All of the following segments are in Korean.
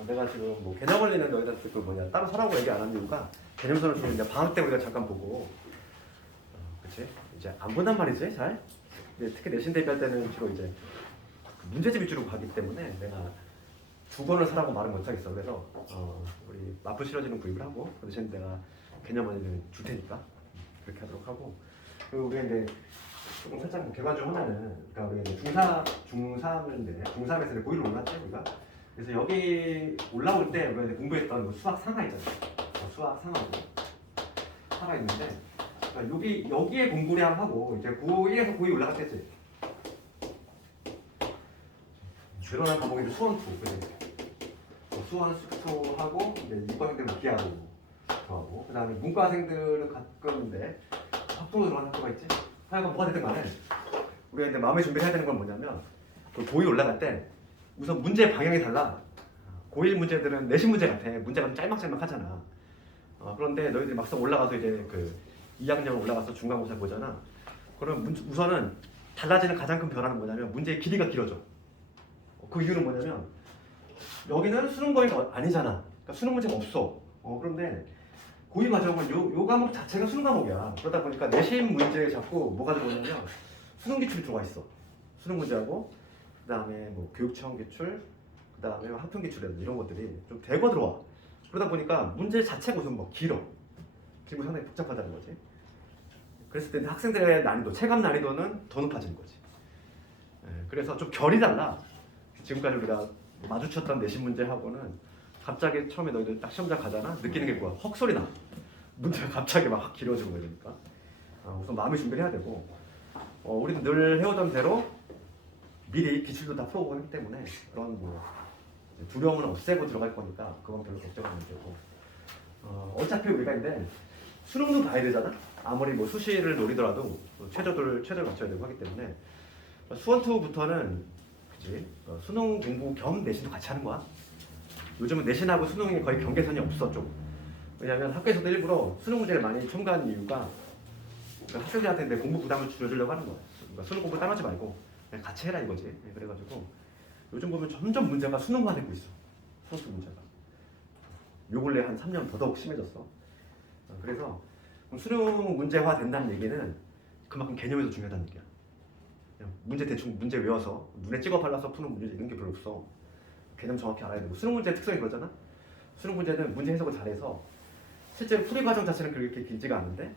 내가 지금 뭐 개념 원리는 너희들 그 뭐냐 따로 서라고 얘기 안 한 이유가 개념서는 주로 이제 방학 때 우리가 잠깐 보고, 그렇지? 이제 안 본단 말이지 잘. 근데 특히 내신 대비할 때는 주로 이제 문제집 위주로 가기 때문에 내가 두 권을 사라고 말은 못 하겠어. 그래서 우리 마플 실어지는 구입을 하고 그 대신 내가 개념 원리는 줄 테니까 그렇게 하도록 하고. 그리고 우리가 이제 조금 살짝 개관 좀 하면은, 그러니까 우리가 이제 중3인데 중3에서 이제 고1로 올랐지 우리가. 그래서 여기 올라올 때 우리가 이제 공부했던 그 수학 상하 있잖아. 수학 상하가 있는데, 그러니까 여기에 공부량 하고 이제 고1에서 고2 올라갔겠지. 늘어난 과목이 이제 수원 2, 그지? 수원 2 하고 이제 이과생들은 기하고 더하고, 그다음에 문과생들은 가끔인데 학부로 들어가는 학교가 있지. 하여간 뭐가 됐든 간에 우리가 이제 마음의 준비를 해야 되는 건 뭐냐면, 그 고2 올라갈 때 우선 문제 방향이 달라. 고1 문제들은 내신 문제 같아. 문제가 좀 짤막짤막하잖아. 그런데 너희들이 막상 올라가서 이제 그 2학년 올라가서 중간고사 보잖아. 그럼 우선은 달라지는 가장 큰 변화는 뭐냐면 문제의 길이가 길어져. 그 이유는 뭐냐면 여기는 수능 범위가 아니잖아. 그러니까 수능 문제가 없어. 그런데 고2 과정은 요 과목 자체가 수능 과목이야. 그러다 보니까 내신 문제에 자꾸 뭐가 들어오냐면 수능 기출이 들어와 있어. 수능 문제하고 그다음에 뭐 교육청 기출, 그다음에 학평 기출이라든지 이런 것들이 좀 대거 들어와. 그러다 보니까 문제 자체가 우선 뭐 길어. 그리고 상당히 복잡하다는 거지. 그랬을 때 학생들의 난이도, 체감 난이도는 더 높아지는 거지. 그래서 좀 결이 달라. 지금까지 우리가 마주쳤던 내신 문제하고는 갑자기 처음에 너희들 딱 시험장 가잖아. 느끼는 게 뭐야? 헉소리 나. 문제가 갑자기 막 길어지고 이러니까 우선 마음의 준비를 해야 되고, 우리는 늘 해오던 대로 미리 기출도 다 풀어보고 하기 때문에 그런 뭐 두려움은 없애고 들어갈 거니까 그건 별로 걱정은 안 되고, 어차피 우리가 이제 수능도 봐야 되잖아. 아무리 뭐 수시를 노리더라도 최저를 맞춰야 되고 하기 때문에 수원 2부터는 그치? 수능 공부 겸 내신도 같이 하는 거야. 요즘은 내신하고 수능이 거의 경계선이 없어 좀. 왜냐하면 학교에서도 일부러 수능 문제를 많이 첨가한 이유가 학생들한테 내 공부 부담을 줄여주려고 하는 거야. 그러니까 수능 공부 따라하지 말고 그냥 같이 해라 이거지. 그래가지고 요즘 보면 점점 문제가 수능화되고 있어. 수능 문제가. 요 근래 한 3년 더더욱 심해졌어. 그래서 수능 문제화 된다는 얘기는 그만큼 개념이 더 중요하다는 얘기야. 그냥 문제 대충 문제 외워서 눈에 찍어 발라서 푸는 문제 이런 게 별로 없어. 개념 정확히 알아야 되고, 수능 문제 특성이 그러잖아. 수능 문제는 문제 해석을 잘해서 실제로 풀이 과정 자체는 그렇게 길지가 않은데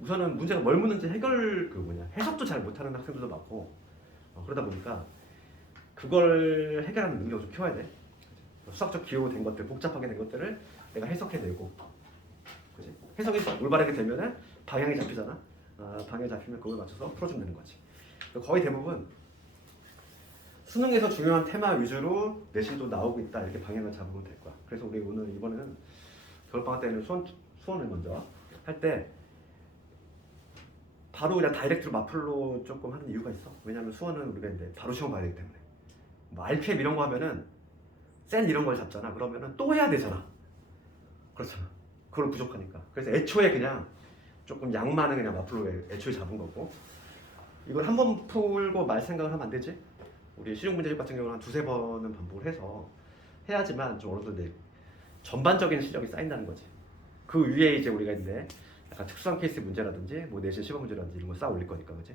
우선은 문제가 뭘 묻는지 해석도 잘 못하는 학생들도 많고, 그러다 보니까 그걸 해결하는 능력을 좀 키워야 돼. 수학적 기호된 것들, 복잡하게 된 것들을 내가 해석해내고, 그치? 해석이 올바르게 되면은 방향이 잡히잖아. 방향이 잡히면 그걸 맞춰서 풀어주면 되는 거지. 거의 대부분 수능에서 중요한 테마 위주로 내신도 나오고 있다, 이렇게 방향을 잡으면 될 거야. 그래서 우리 오늘 이번에는 겨울방학 때는 수원을 먼저 할 때 바로 그냥 다이렉트로 마플로 조금 하는 이유가 있어. 왜냐하면 수원은 우리가 이제 바로 시험 봐야 되기 때문에. 뭐 RPM 이런 거 하면은 센 이런 걸 잡잖아. 그러면은 또 해야 되잖아. 그렇잖아. 그걸 부족하니까. 그래서 애초에 그냥 조금 양만은 그냥 마플로 애초에 잡은 거고, 이걸 한 번 풀고 말 생각을 하면 안 되지. 우리 실용 문제집 같은 경우는 한 두세 번은 반복을 해서 해야지만 좀 어느 정도 이제 전반적인 실력이 쌓인다는 거지. 그 위에 이제 우리가 이제 약간 특수한 케이스 문제라든지 뭐 내신 시범 문제라든지 이런 걸 쌓아 올릴 거니까, 그렇지?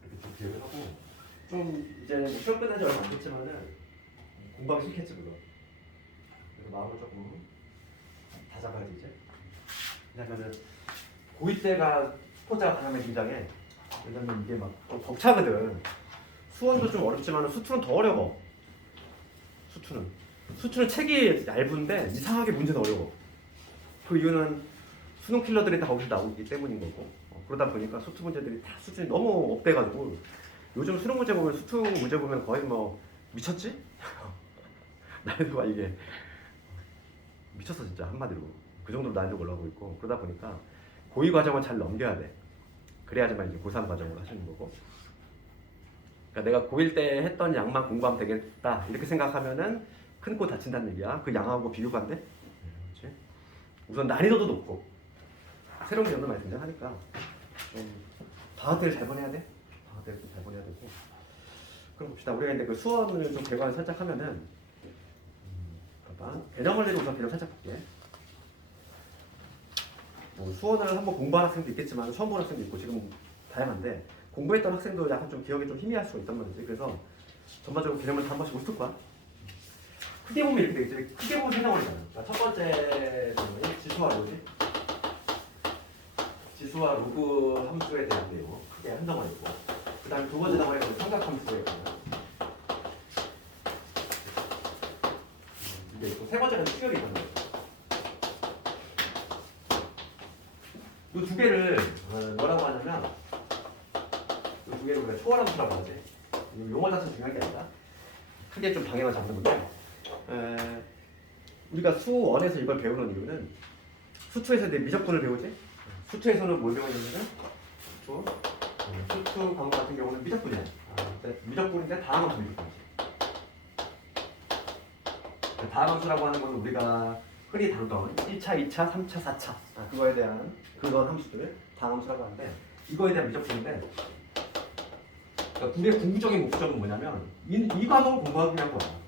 이렇게 좀 기억을 하고, 좀 이제 뭐 시험 끝난 지 얼마 안 됐지만은 공부하기 싫겠지 물론. 그래서 마음을 조금 다잡아야지 이제. 왜냐면은 고2 때가 스포츠가 가장 긴장해. 왜냐면 이게 막 벅차거든. 수원도 좀 어렵지만 수투는 더 어려워. 수투는 책이 얇은데 이상하게 문제는 어려워. 그 이유는 수능 킬러들이 다 거기서 나오기 때문인 거고, 그러다 보니까 수투 문제들이 다 수준이 너무 업돼가지고 요즘 수능 문제 보면 수투 문제 보면 거의 뭐 미쳤지? 난이도가 이게 미쳤어 진짜 한마디로. 그 정도로 난이도가 올라가고 있고, 그러다 보니까 고2 과정을 잘 넘겨야 돼. 그래야지만 이제 고3 과정으로 하시는 거고. 그러니까 내가 고1 때 했던 양만 공부하면 되겠다 이렇게 생각하면은 큰 코 다친다는 얘기야. 그 양하고 비교가 안 돼? 그렇지? 우선 난이도도 높고 새로운 개념도 많이 등장하니까 좀 방학 때를 잘 보내야 돼. 방학 때를 좀 잘 보내야 되고. 그럼 봅시다. 우리가 이제 그 수원을 좀 개관을 살짝 하면은 개념 원리를 우선 개념 살짝 볼게. 수원을 한번 공부한 학생도 있겠지만 처음 본 학생도 있고 지금 다양한데 공부했던 학생도 약간 좀 기억이 좀 희미할 수가 있단 말이지. 그래서 전반적으로 개념을 다 한 번씩 웃을 거야. 크게 보면 이렇게 되겠지. 크게 보면 세 덩어리잖아. 그러니까 첫 번째 덩어리 지수와 로지. 지수와 로그 함수에 대한 내용 크게 한 덩어리고, 그 다음에 두 번째 덩어리는 삼각함수에 관한. 이게 있고, 세 번째는 수열이 있단 말이야. 이 두 개를 뭐라고 하냐면, 이 두 개를 우리가 초월함수라고 하지. 용어 자체는 중요한 게 아니라 크게 좀 방향을 잡는 건데, 우리가 수1에서 이걸 배우는 이유는 수2에서 내 미적분을 배우지. 수2에서는 뭘 배우냐면은 수2 과목 같은 경우는 미적분이야. 미적분인데 다항함수 미적분이지. 다항함수라고 하는 건 우리가 흔히 다루던 1차, 2차, 3차, 4차 그거에 대한 그런 함수들 다항함수라고 하는데, 이거에 대한 미적분인데, 그러니까 우리의 궁극적인 목적은 뭐냐면 이 과목을 공부하기 위한 거야.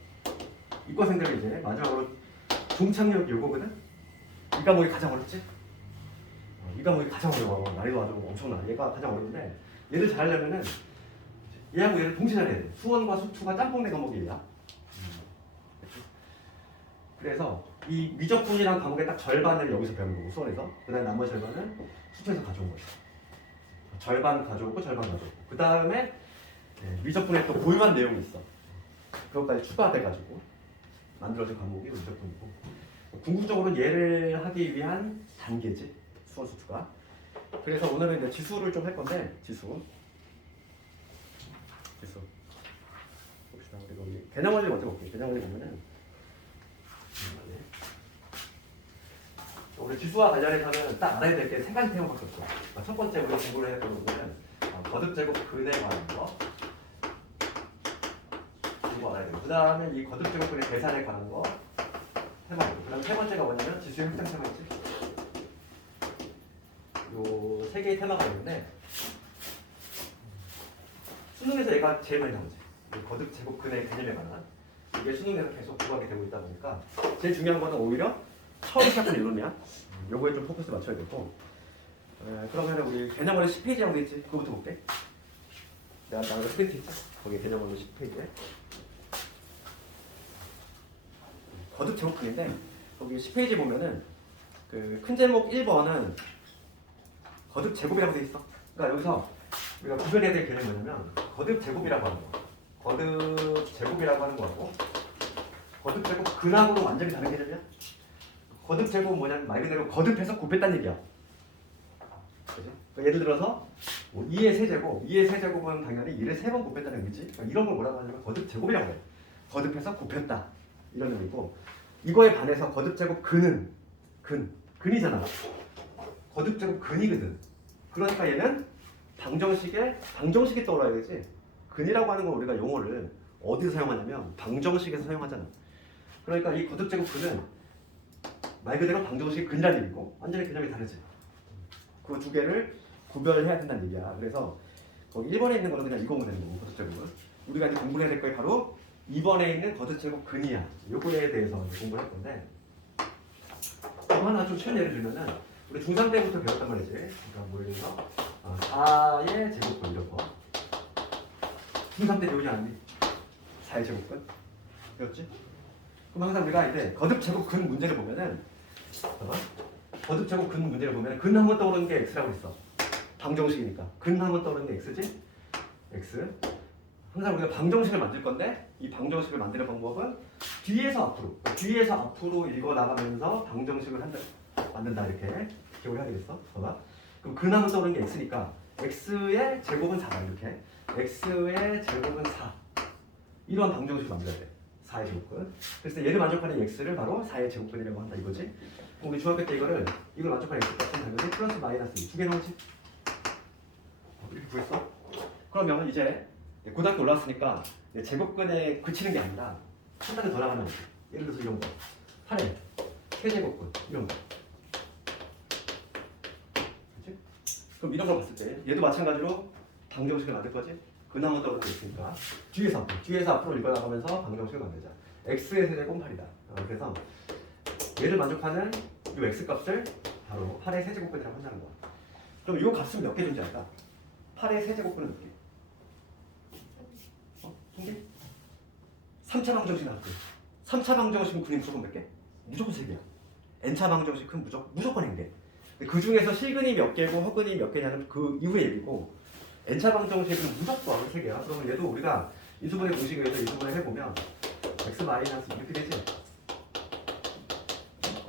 이과생들은 이제 마지막으로 종착역 요거거든. 이 과목이 가장 어렵지? 이 과목이 가장 어려워. 난이도 아주 엄청나. 얘가 가장 어려운데 얘를 잘하려면은 얘하고 얘를 동시에 잘해야 돼. 수원과 수투가 짬뽕된 과목이야. 그래서 이 미적분이란 과목의 딱 절반을 여기서 배우는 거고 수원에서, 그 다음에 나머지 절반은 수투에서 가져온 거야. 절반 가져오고 절반 가져오고, 그 다음에 미적분에 또 고유한 내용이 있어. 그것까지 추가돼가지고 만들어진 과목이 미적분이고, 궁극적으로는 얘를 하기 위한 단계지 수원 수투가. 그래서 오늘은 이제 지수를 좀 할 건데, 지수 봅시다. 그리고 우리 개념 원리 먼저 볼게요. 개념 원리 보면은 우리 지수와 관련해서는 딱 알아야 될 게 세 가지 테마밖에 없어. 첫 번째 우리 공부를 해야 되는 거는 거듭 제곱 근에 관한 거 공부 알아야 되고, 그 다음에 이 거듭 제곱 근의 계산에 관한 거 테마고, 그 다음에 세 번째가 뭐냐면 지수의 확장 테마 있지. 요 세 개의 테마가 있는데 수능에서 얘가 제일 많이 나오지. 거듭 제곱 근의 개념에 관한 이게 수능에서 계속 구하게 되고 있다 보니까 제일 중요한 거는 오히려 처음 시작한 이론이야. 요거에 좀 포커스 맞춰야 되고. 그러면 우리 개념 원리 10페이지라고 돼 있지. 그거부터 볼게. 내가 스크린트 있지. 거기 개념 원리 10페이지에 거듭 제곱근인데, 거기 10페이지 보면은 그 큰 제목 1번은 거듭 제곱이라고 돼 있어. 그러니까 여기서 우리가 구별해야 될 개념이 뭐냐면 거듭 제곱이라고 하는 거. 거듭 제곱이라고 하는 거하고 거듭 제곱 근하고는 완전히 다른 개념이야. 거듭 제곱은 뭐냐면 말 그대로 거듭해서 곱했다는 얘기야. 그죠? 그러니까 예를 들어서 2의 세제곱, 2의 세제곱은 당연히 1을 3번 곱했다는 얘기지. 그러니까 이런 걸 뭐라고 하냐면 거듭 제곱이라고 해. 거듭해서 곱했다 이런 의미고, 이거에 반해서 거듭 제곱 근은 근이잖아. 거듭 제곱 근이거든. 그러니까 얘는 방정식이 떠올라야 되지. 근이라고 하는 건 우리가 용어를 어디서 사용하냐면 방정식에서 사용하잖아. 그러니까 이 거듭 제곱 근은 말 그대로 방정식 근이라는 얘기고 완전히 개념이 다르지. 그 두 개를 구별해야 된다는 얘기야. 그래서 거기 1번에 있는 거는 그냥 이거면 되는 거고, 거듭 제곱은. 우리가 이제 공부를 해야 될 거에 바로 2번에 있는 거듭 제곱 근이야. 요거에 대해서 공부를 할 건데, 또 하나 좀 쉬운 예를 들면은 우리 중3 때부터 배웠단 말이지. 그러니까 뭐 예를 들어서 4의 제곱근 이런 거. 중3 때 배우지 않았니? 4의 제곱근 배웠지? 그럼 항상 우리가 이제 거듭 제곱 근 문제를 보면은 거듭 제곱 근 문제를 보면 근 한번 떠오르는 게 x라고 했어. 방정식이니까 근 한번 떠오르는 게 x지? x. 항상 우리가 방정식을 만들 건데 이 방정식을 만드는 방법은 뒤에서 앞으로 읽어 나가면서 방정식을 만든다 이렇게 기억을 해야 되겠어. 봐봐. 그럼 근 한번 떠오르는 게 x니까 x의 제곱은 4다 이렇게. x의 제곱은 4. 이런 방정식을 만들어야 돼. 4의 제곱근. 그래서 얘를 만족하는 x를 바로 4의 제곱근이라고 한다 이거지. 그럼 우리 중학교 때 이걸 만족하는 x값은 당연히 플러스 마이너스 2개 나오지. 이렇게 구했어. 그러면 이제 고등학교 올라왔으니까 제곱근에 그치는 게 아니라 한 단계 더 나가면 돼. 예를 들어서 이런 거 8의 세제곱근 이런 거. 그치? 그럼 이런 걸 봤을 때 얘도 마찬가지로 방정식을 만들 거지. 근한번 떠오르는 게 있으니까 뒤에서 앞으로 읽어 나가면서 방정식을 만들자. x의 세제곱은 8이다. 그래서 얘를 만족하는 이 x 값을 바로 8의 세제곱분이라고 한다는 거야. 그럼 이 값은 몇 개 존재할까? 8의 세제곱분은 몇 개? 1개? 3차 방정식 나왔고 3차 방정식은 근이 무조건 몇 개? 무조건 3개야. n차 방정식은 무조건 n 개. 그 중에서 실근이 몇 개고 허근이 몇 개냐는 그 이후의 얘기고 n차 방정식은 무조건 3개야. 그러면 얘도 우리가 인수분해 공식에 의해서 인수분해 해보면 x 마이너스 이렇게 되지.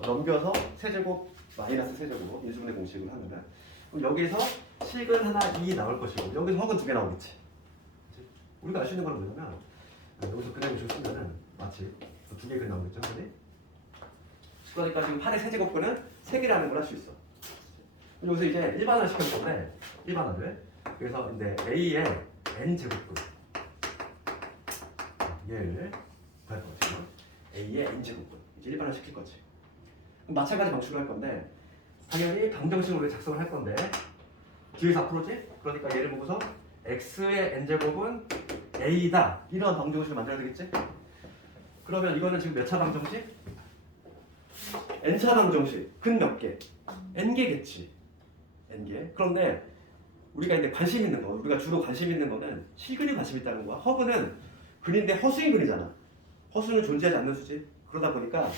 넘겨서 세제곱 마이너스 세제곱 인수분해 공식을 하면은 그럼 여기서 실근 하나 2 나올 것이고 여기서 허근 2개 나오겠지. 우리가 알 수 있는 건 뭐냐면 여기서 그냥 줄 쓰면은 마치 2개 근 나오겠죠, 그지? 그러니까 지금 8의 세제곱근은 3개라는 걸 할 수 있어. 여기서 이제 일반화 시켰을 건데 일반화를 그래서 이제 A의 n 제곱근 얘를 구할 거지. A의 n 제곱근 이제 일반화 시킬 거지. 그럼 마찬가지 방식으로 할 건데 당연히 방정식으로 작성을 할 건데 뒤에서 앞으로지? 그러니까 얘를 보고서 x의 n 제곱은 a다 이런 방정식을 만들어야 되겠지? 그러면 이거는 지금 몇 차 방정식? n차 방정식 근 몇 개? n개겠지. n개. 그런데 우리가 이제 관심 있는 거, 우리가 주로 관심 있는 거는 실근이 관심 있다는 거야. 허근은 근인데 허수인 근이잖아. 허수는 존재하지 않는 수지. 그러다 보니까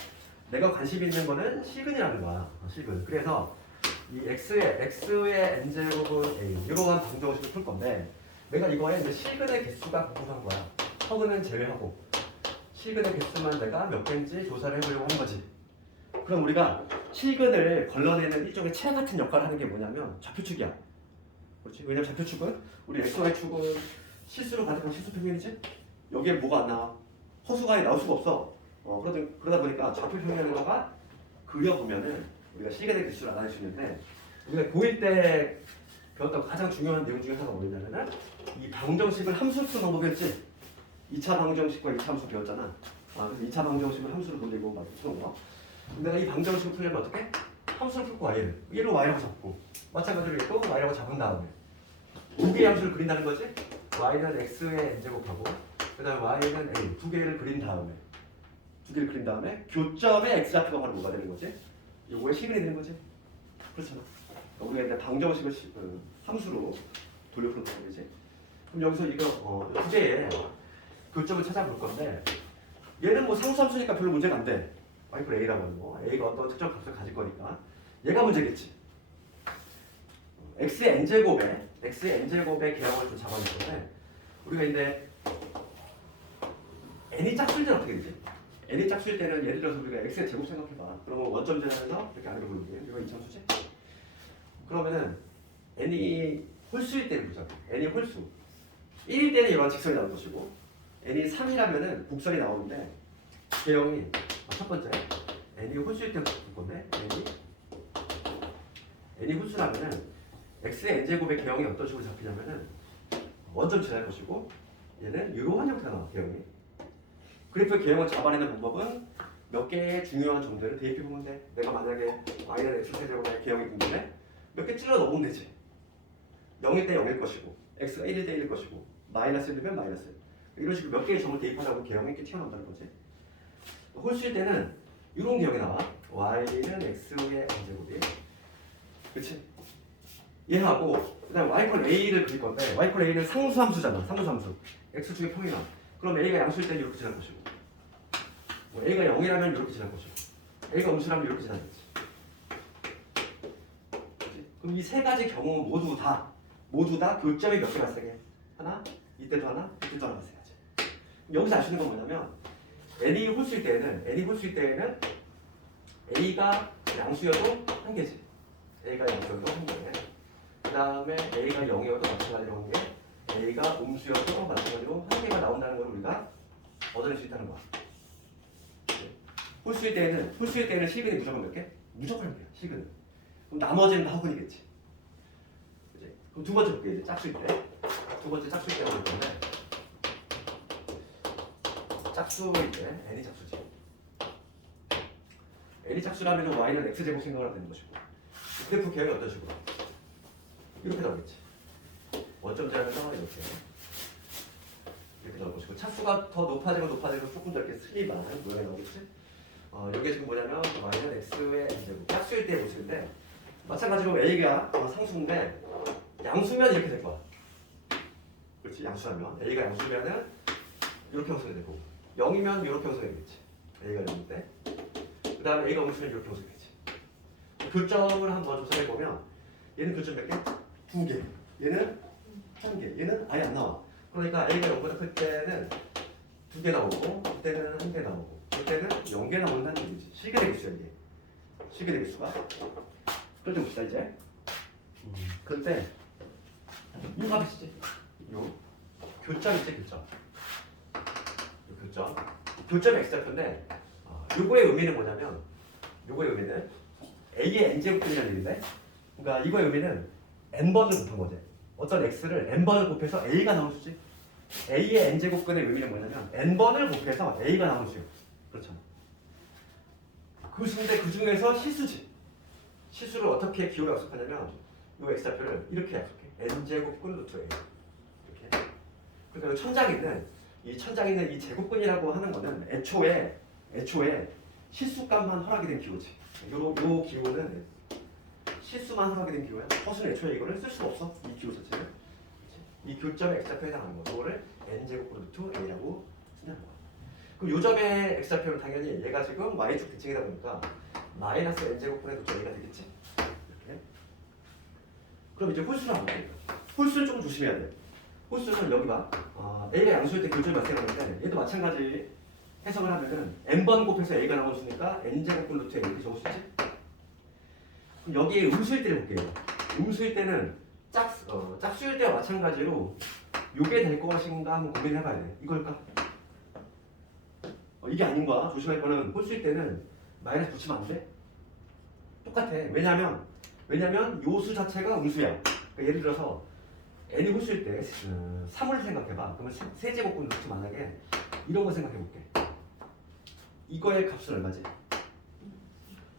내가 관심 있는 거는 실근이라는 거야. 실근. 그래서 이 x의 n제곱은 a 이러한 방정식을 풀 건데 내가 이거에 이제 실근의 개수가 궁금한 거야. 허근은 제외하고 실근의 개수만 내가 몇 개인지 조사를 해보려고 하는 거지. 그럼 우리가 실근을 걸러내는 일종의 채 같은 역할을 하는 게 뭐냐면 좌표축이야. 그렇지? 왜냐면 좌표축은 우리 xy축은 실수로 가득한 실수 평면이지? 여기에 뭐가 안 나와? 허수가 나올 수가 없어. 그러다 보니까 좌표 평면이라는 거가 그려보면은 우리가 실근의 개수를 알아낼 수 있는데 우리가 고1 때 배웠던 가장 중요한 내용 중에 하나가 뭐냐면은 이 방정식을 함수로 푸는 방법이었지. 2차 방정식과 2차 함수 배웠잖아. 그래서 2차 방정식을 함수로 돌리고 푸는 거. 내가 이 방정식을 풀려면 어떻게? 함수를 풀고 얘를 y라고 잡고 마찬가지로 또 y라고 잡은 다음에 두 개의 함수를 그린다는 거지. y는 x의 n제곱하고 그 다음에 y는 a 두 개를 그린 다음에 교점의 x좌표가 바로 뭐가 되는 거지? 요거의 실근이 되는 거지. 그렇잖아. 우리가 이제 방정식을 함수로 돌려푸는 방법이지. 그럼 여기서 이거 주제에 교점을 찾아볼 건데 얘는 뭐 상수함수니까 별로 문제가 안 돼. y a라고 하는 거. a가 어떤 특정 값을 가질 거니까 얘가 문제겠지. x의 n제곱의 개형을 좀 잡아낼 건데 우리가 이제 n이 짝수일 때는 어떻게 되지? n이 짝수일 때는 예를 들어서 우리가 x의 제곱 생각해봐. 그러면 원점 제한에서 이렇게 아래로 볼게. 이거 이차수지? 그러면은 n이 홀수일 때는 보자. n이 홀수. 1일 때는 이런 직선이 나올 것이고 n이 3이라면은 곡선이 나오는데 개형이 첫 번째 n이 홀수일 때 볼 건데 n이 홀수라면은 x의 n제곱의 개형이 어떤 식으로 잡히냐면은 원점 지날 것이고 얘는 이러한 형태가 나와. 개형이. 그래프의 개형을 잡아내는 방법은 몇 개의 중요한 점들을 대입해보면 돼. 내가 만약에 y는 x세제곱의 개형이 궁금해? 몇 개 찔러 넣으면 되지. 0일 때 0일 것이고 x가 1일 때 1일 것이고 마이너스 1이면 마이너스 1. 이런 식으로 몇 개의 점을 대입하다 개형이 이렇게 튀어나온다는 거지. 홀수일 때는 이런 개형이 나와. y는 x의 n제곱이 그치? 얘하고 그 다음에 y a를 그릴 건데 y a는 상수함수잖아. 상수함수 x축의 평이나 그럼 a가 양수일 때는 이렇게 지날 것이고 뭐 a가 0이라면 이렇게 지날 것이고 a가 음수라면 이렇게 지나겠지. 그럼 이 세 가지 경우 모두 다 교점이 몇 개 발생해? 하나, 이때도 하나, 이때도 하나 발생하지. 여기서 알 수 있는 건 뭐냐면 n이 홀수일 때에는 a가 양수여도 한 개지. a가 양수여도 한 개. 그 다음에 a가 0이어도 마찬가지로 한 개. a가 음수여도 마찬가지로 한 개가 나온다는 걸 우리가 얻어낼 수 있다는 거야. 홀수일 때는 실근이 무조건 몇 개? 무조건 한 개야. 실근은. 그럼 나머지는 다 허근이겠지. 그치? 그럼 두 번째 볼게요. 이제 짝수일 때. 두 번째 짝수일 때가 볼 건데 짝수일 때 n이 짝수지. n이 짝수라면 y는 x제곱 생각을 하면 되는 것이고 그래프 개형이 어떤 식으로? 이렇게 나오겠지. 원점 제한에서 이렇게 이렇게 나올 것이고 차수가 더 높아지고 조금 더 이렇게 슬림한 모양이 나오겠지? 이게 지금 뭐냐면 y는 x의 n제곱 짝수일 때의 모습인데 마찬가지로 a가 상수인데 양수면 이렇게 될 거야. 그렇지? 양수하면 a가 양수면은 이렇게 형성이 되고 0이면 이렇게 형성이 되겠지. a가 0일 때. 그 다음에 a가 음수면 이렇게 형성이 되지. 교점을 한번 조사해 보면 얘는 교점 몇 개? 2개. 얘는 1개. 얘는 아예 안 나와. 그러니까 a가 0보다 클 때는 2개 나오고 그때는 1개 나오고 그때는 0개 나온다는 얘기지. 실근의 개수야 이게. 실근의 개수가. 그걸 좀 봅시다 이제. 그럴 때 이거 값이지. 요 교점 있지 교점. 요 교점. 교점이 x좌표인데 요거의 의미는 뭐냐면 요거의 의미는 a의 n제곱분이라는 얘기인데 그러니까 이거의 의미는 n번을 곱한 거지. 어떤 x를 n번을 곱해서 a가 나온 수지. a의 n제곱근의 의미는 뭐냐면 n번을 곱해서 a가 나온 수요. 그렇잖아. 그 수인데 그 중에서 실수지. 실수를 어떻게 기호로 약속하냐면 이 x좌표를 이렇게 약속해. n제곱근 루트 a. 이렇게. 그러니까 천장에 있는 이 제곱근이라고 하는 거는 애초에 실수값만 허락이 된 기호지. 요 기호는 실수만 허락이 된 기호야. 허수는 애초에 이거를 쓸 수가 없어. 이 기호 자체는. 이 교점의 x좌표에 해당하는 거. 이거를 n제곱근 루트 a라고 쓴다는 거야. 그럼 요 점의 x좌표는 당연히 얘가 지금 y축 대칭이다 보니까 마이너스 n제곱분의 루트 a가 되겠지. 이렇게. 그럼 이제 홀수를 한번 볼게요. 홀수는 조금 조심해야 돼. 홀수는 여기 봐. a가 양수일 때 교점이 발생하는데 얘도 마찬가지 해석을 하면은 n번 곱해서 a가 나온 수니까 n제곱분 루트 a 이렇게 적을 수 있지. 그럼 여기에 음수일 때를 볼게요. 음수일 때는 짝수일 때와 마찬가지로 요게 될 것인가 한번 고민해봐야 돼. 이걸까? 이게 아닌 거야. 조심할 거는 홀수일 때는 마이너스 붙이면 안 돼. 똑같아. 왜냐면 요 수 자체가 음수야. 그러니까 예를 들어서 n이 홀수일 때 3을 생각해봐. 그러면 세제곱분 루트 만약에 이런 거 생각해볼게. 이거의 값은 얼마지?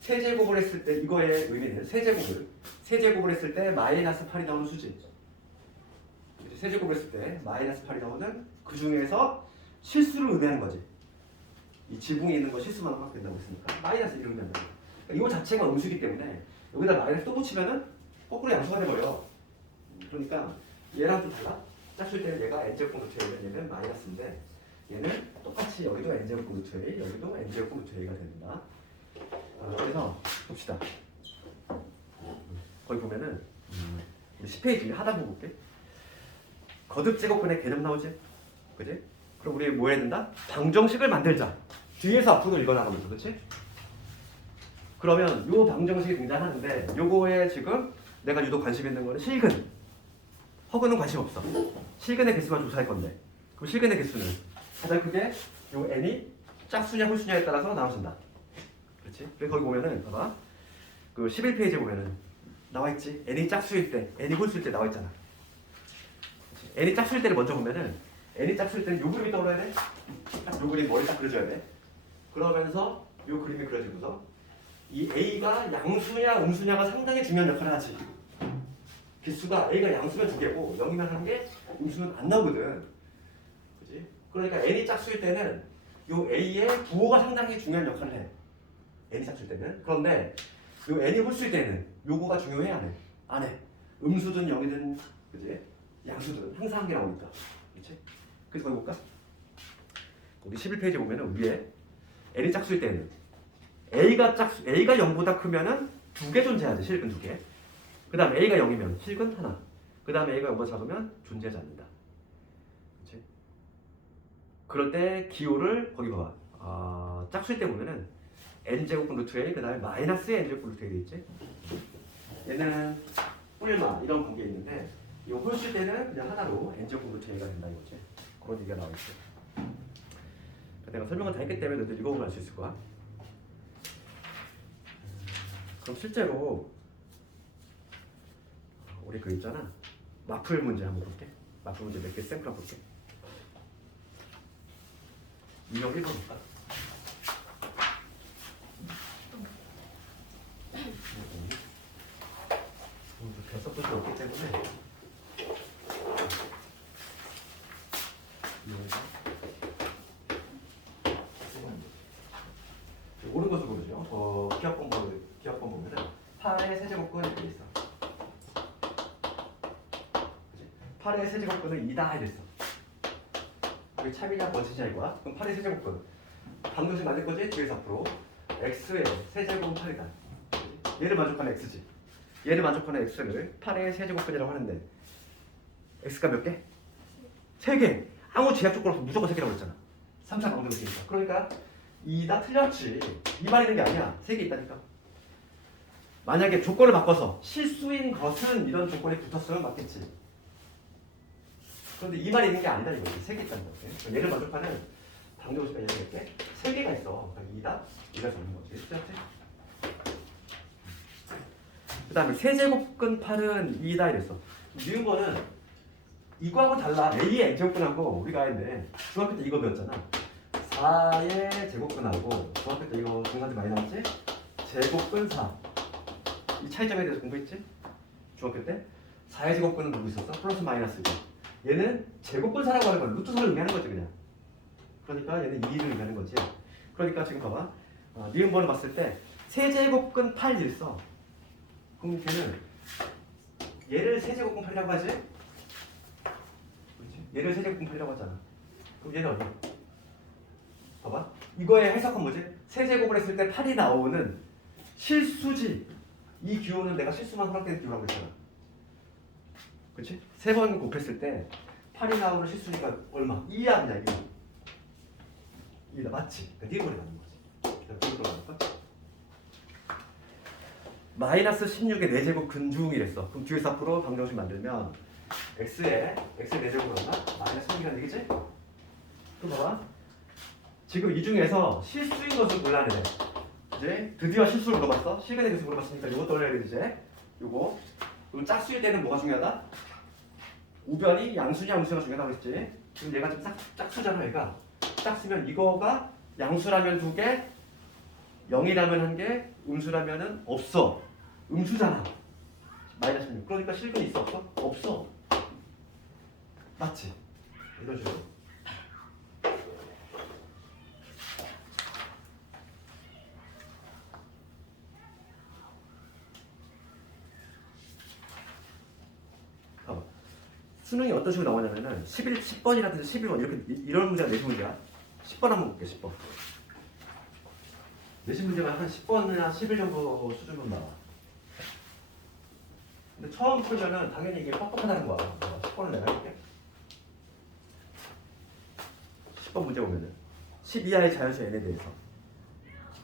세제곱을 했을 때 이거의 의미는 세제곱을 했을 때 마이너스 8이 나오는 수지. 세제곱을 했을 때 마이너스 8이 나오는 그 중에서 실수를 의미하는 거지. 이 지붕에 있는 거 실수만 하면 된다고 했으니까 마이너스 이런 의미한다. 그러니까 이거 자체가 음수기 때문에 여기다 마이너스 또 붙이면은 거꾸로 양수가 돼버려. 그러니까 얘랑 좀 달라. 짝수일 때는 얘가 n제곱 루트 a면 얘는 마이너스인데 얘는 똑같이 여기도 n제곱 루트 a 여기도 n제곱 루트 a가 된다. 그래서 봅시다. 거기 보면은 10페이지 하다 보고 볼게. 거듭 제곱근의 개념 나오지? 그지? 그럼 우리 뭐 해야 된다? 방정식을 만들자. 뒤에서 앞으로 읽어나가면서, 그렇지? 그러면 요 방정식이 등장하는데 요거에 지금 내가 유독 관심 있는 거는 실근. 허근은 관심 없어. 실근의 개수만 조사할 건데. 그럼 실근의 개수는 가장 크게 요 n이 짝수냐 홀수냐에 따라서 나눠진다. 그렇지? 그래서 거기 보면은 봐봐. 그 11페이지에 보면은 나와 있지. n이 짝수일 때, n이 홀수일 때 나와 있잖아. 그렇지? n이 짝수일 때를 먼저 보면은 n이 짝수일 때는 요 그림이 떠올라야 돼. 요 그림 머리 딱 그려줘야 돼. 그러면서 요 그림이 그려지고서 이 a가 양수냐 음수냐가 상당히 중요한 역할을 하지. 개수가 a가 양수면 2개고 0이면 1개, 음수는 안 나오거든. 그렇지? 그러니까 n이 짝수일 때는 요 a의 부호가 상당히 중요한 역할을 해. n이 짝수일 때는. 그런데 요 n이 홀수일 때는 요거가 중요해 안 해? 안 해. 음수든 0이든 그지? 양수든 항상 1개 나오니까. 그렇지? 그래서 거기 볼까? 거기 11페이지에 보면은 위에 n이 짝수일 때는 a가 0보다 크면은 2개 존재하지. 실근 2개. 그 다음에 a가 0이면 실근 하나. 그 다음에 a가 0보다 작으면 존재하지 않는다. 그렇지? 그럴 때 기호를 거기 봐봐. 짝수일 때 보면은 n제곱분 루트 a 그 다음에 마이너스 n제곱분 루트 a 돼 있지? 얘는 뿔마 이런 관계가 있는데 이 홀수일 때는 그냥 하나로 n제곱분 루트 a가 된다 이거지. 그런 얘기가 나와 있어. 내가 설명을 다 했기 때문에 너희들 읽어보면 알 수 있을 거야. 그럼 실제로 우리 그 있잖아. 마플 문제 한번 볼게. 마플 문제 몇 개 샘플 한번 볼게. 유형 1번 볼까? 별 섞을 수 없기 때문에 유형 1번. 보죠. 기억번 보면은 8의 세제곱근 이렇게 있어. 그치? 8의 세제곱근은 2다 이랬어. 이게 참이냐 번지냐 이거야? 그럼 8의 세제곱근 방정식 만들 거지? 뒤에서 앞으로 x의 세제곱은 8이다. 얘를 만족하는 x지. 얘를 만족하는 x를 8의 세제곱근이라고 하는데 x가 몇 개? 3개. 아무 제약 조건 없어 무조건 3개라고 했잖아. 3차 방정식이니까. 그러니까 2다 틀렸지. 이 말이 있는 게 아니야. 3개 있다니까. 만약에 조건을 바꿔서 실수인 것은 이런 조건이 붙었으면 맞겠지. 그런데 이 말이 있는 게 아니다 이거지. 3개 있다는 거지. 얘를 만족하는 방정식이 얘는 몇 개? 3개가 있어. 그러니까 2다 적는 거지. 그렇지? 그 다음에 세제곱근 8은 2다 이랬어. 니은거는 이거하고 달라. A의 N제곱근하고 우리가 했는데 중학교 때 이거 배웠잖아. 4의 제곱근하고 중학교 때 이거 중간에 많이 나왔지? 제곱근 4. 이 차이점에 대해서 공부했지? 중학교 때 4의 제곱근은 누구 있었어? 플러스 마이너스고 얘는 제곱근 4라고 하는 건 루트 4를 의미하는 거지 그냥. 그러니까 얘는 2를 의미하는 거지. 그러니까 지금 봐봐. 니은번을 봤을 때 세제곱근 8 이랬어. 그럼 걔는 얘를 세제곱근 8이라고 하지? 그렇지? 얘를 세제곱근 8이라고 하잖아. 그럼 얘는 어디? 봐봐. 이거의 해석은 뭐지? 세제곱을 했을 때 8이 나오는 실수지. 이 기호는 내가 실수만 허락되는 기호라고 했잖아. 그렇지? 3번 곱했을 때 8이 나오는 실수니까 얼마? 2야 그냥 2. 2다 맞지? 그러니까 니은번이 맞는 거지. 그냥 그걸 들어갈까? 마이너스 16의 4제곱 근중이랬어. 그럼 뒤에서 앞으로 방정식 만들면 x의 4제곱은 얼마? 마이너스 16이라는 얘기지? 또 봐봐. 지금 이 중에서 실수인 것을 골라야 돼. 이제 드디어 실수를 물어봤어. 시간에 대해서 물어봤으니까 이것도 올려야 돼 이제. 요거. 그럼 짝수일 때는 뭐가 중요하다? 우변이 양수냐 음수가 중요하다고 했지. 지금 얘가 지금 짝수잖아 얘가. 짝수면 이거가 양수라면 2개, 0이라면 1개, 음수라면은 없어. 음수잖아. 마이너스 16. 그러니까 실근이 있어 없어? 없어. 맞지? 이런 식으로. 수능이 어떤 식으로 나오냐면은 10번이라든지 11번 이런 문제가 내신 문제야. 10번 한번 볼게 10번. 내신 문제가 한 10번이나 11 정도 수준으로 나와. 근데 처음 풀면은 당연히 이게 뻑뻑하다는 거야. 10번을 내가 해볼게. 10번 문제 보면은 10 이하의 자연수 n에 대해서.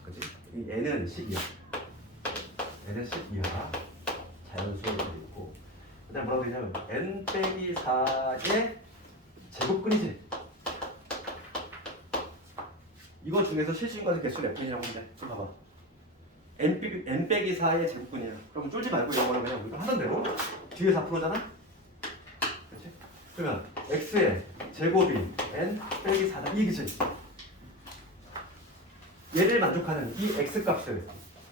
그치? 이 n은 10이야. n은 10 이하 자연수가 있고 그 다음에 뭐라고 되냐면 n 빼기 4의 제곱근이지. 이거 중에서 실수인과의 개수를 fn이라고 하는데 좀 봐봐. n 빼기 4의 제곱근이야. 그럼 쫄지 말고 이거는 그냥 우리가 하던 대로 뒤에 4%잖아? 그렇지? 그러면 x의 제곱이 n 빼기 4다. 이 얘기지. 얘를 만족하는 이 x 값을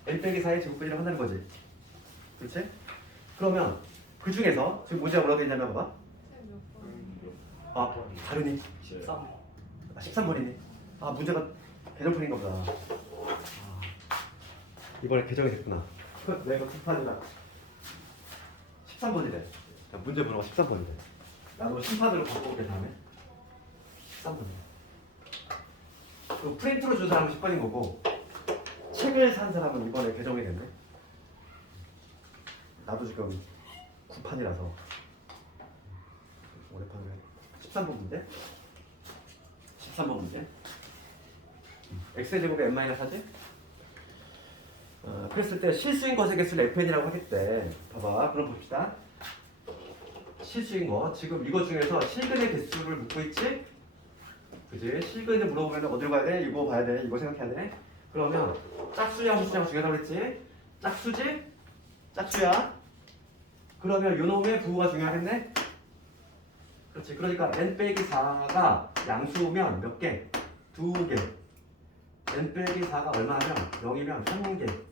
n 빼기 4의 제곱근이라고 한다는 거지. 그렇지? 그러면 그 중에서 지금 문제가 뭐라고 되어 있냐면 봐봐. 다르니? 13번이니? 문제가 개정판인가 보다. 이번에 개정이 됐구나. 내가 심판이다. 13번이래. 문제 번호가 13번이래. 나도 심판으로 바꿔볼게 다음에. 13번이래. 그 프린트로 준 사람은 10번인 거고 책을 산 사람은 이번에 개정이 됐네. 나도 지금 9판이라서 오래 판을 13번 문제 13번 문제 x제곱에 n-4지? 그랬을 때 실수인 것의 개수를 fn이라고 하겠대. 봐봐 그럼 봅시다. 실수인 거 지금 이거 중에서 실근의 개수를 묻고 있지? 그지? 실근을 물어보면 어디로 가야 돼? 이거 봐야 돼. 이거 생각해야 돼. 그러면 짝수냐 홀수냐가 중요하다고 그랬지? 짝수지? 짝수야. 그러면 요놈의 부호가 중요하겠네? 그렇지. 그러니까 n 빼기 4가 양수면 몇 개? 2개. n 빼기 4가 얼마면? 0이면 1개.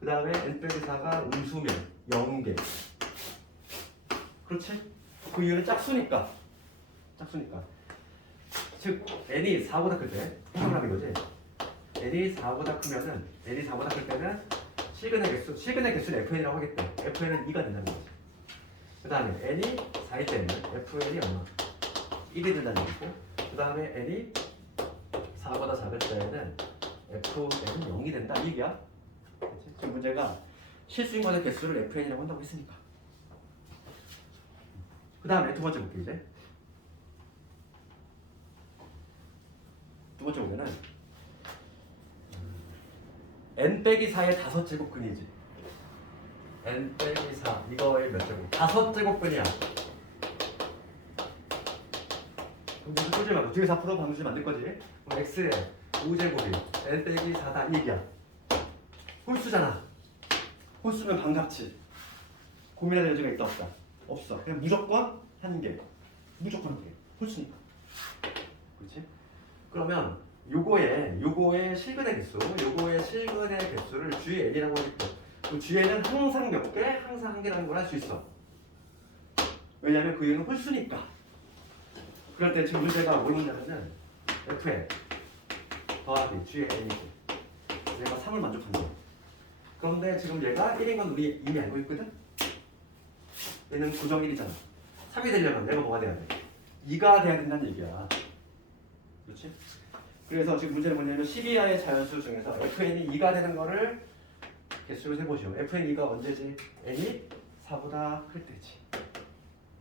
그 다음에 n 빼기 4가 음수면 0개. 그렇지? 그 이유는 짝수니까. 짝수니까. 즉 n이 4보다 클 때 통합을 하는 거지. n이 4보다 크면은 n이 4보다 클 때는 실근의 개수를 fn이라고 하겠대. fn은 2가 된다는 거지. 그 다음에 n이 4일 때는 fn이 얼마? 1이 된다는 얘기고, 그 다음에 n이 4보다 작을 때는 fn은 0이 된다 이 얘기야. 그치? 지금 문제가 실수인과의 개수를 fn이라고 한다고 했으니까. 그 다음에 두 번째 볼게 이제. 두 번째 보면은 n 빼기 4의 5제곱근이지. n 빼기 4 이거의 몇 제곱? 5제곱근이야. 그럼 무슨 꼴지 말고 뒤에 4% 방정식 만들 거지? 그럼 x에 5제곱이 n 빼기 4다 이 얘기야. 홀수잖아. 홀수면 반값치. 고민할 여지가 있다 없다? 없어. 그냥 무조건 한 개. 무조건 한 개. 홀수니까. 그렇지? 그러면 요거의 실근의 개수를 G의 n이라고 하겠고, 그 G에는 항상 몇 개? 항상 한 개라는 걸 할 수 있어. 왜냐면 그 이유는 홀수니까. 그럴 때 지금 문제가 뭘 묻냐면은 fn 더하기 G의 n이지. 얘가 3을 만족한대. 그런데 지금 얘가 1인 건 우리 이미 알고 있거든? 얘는 고정 1이잖아. 3이 되려면 얘가 뭐가 돼야 돼? 2가 돼야 된다는 얘기야. 그렇지? 그래서 지금 문제는 뭐냐면 12하의 자연수 중에서 fn이 2가 되는 거를 개수를 세보시오. fn2가 언제지? n이 4보다 클 때지.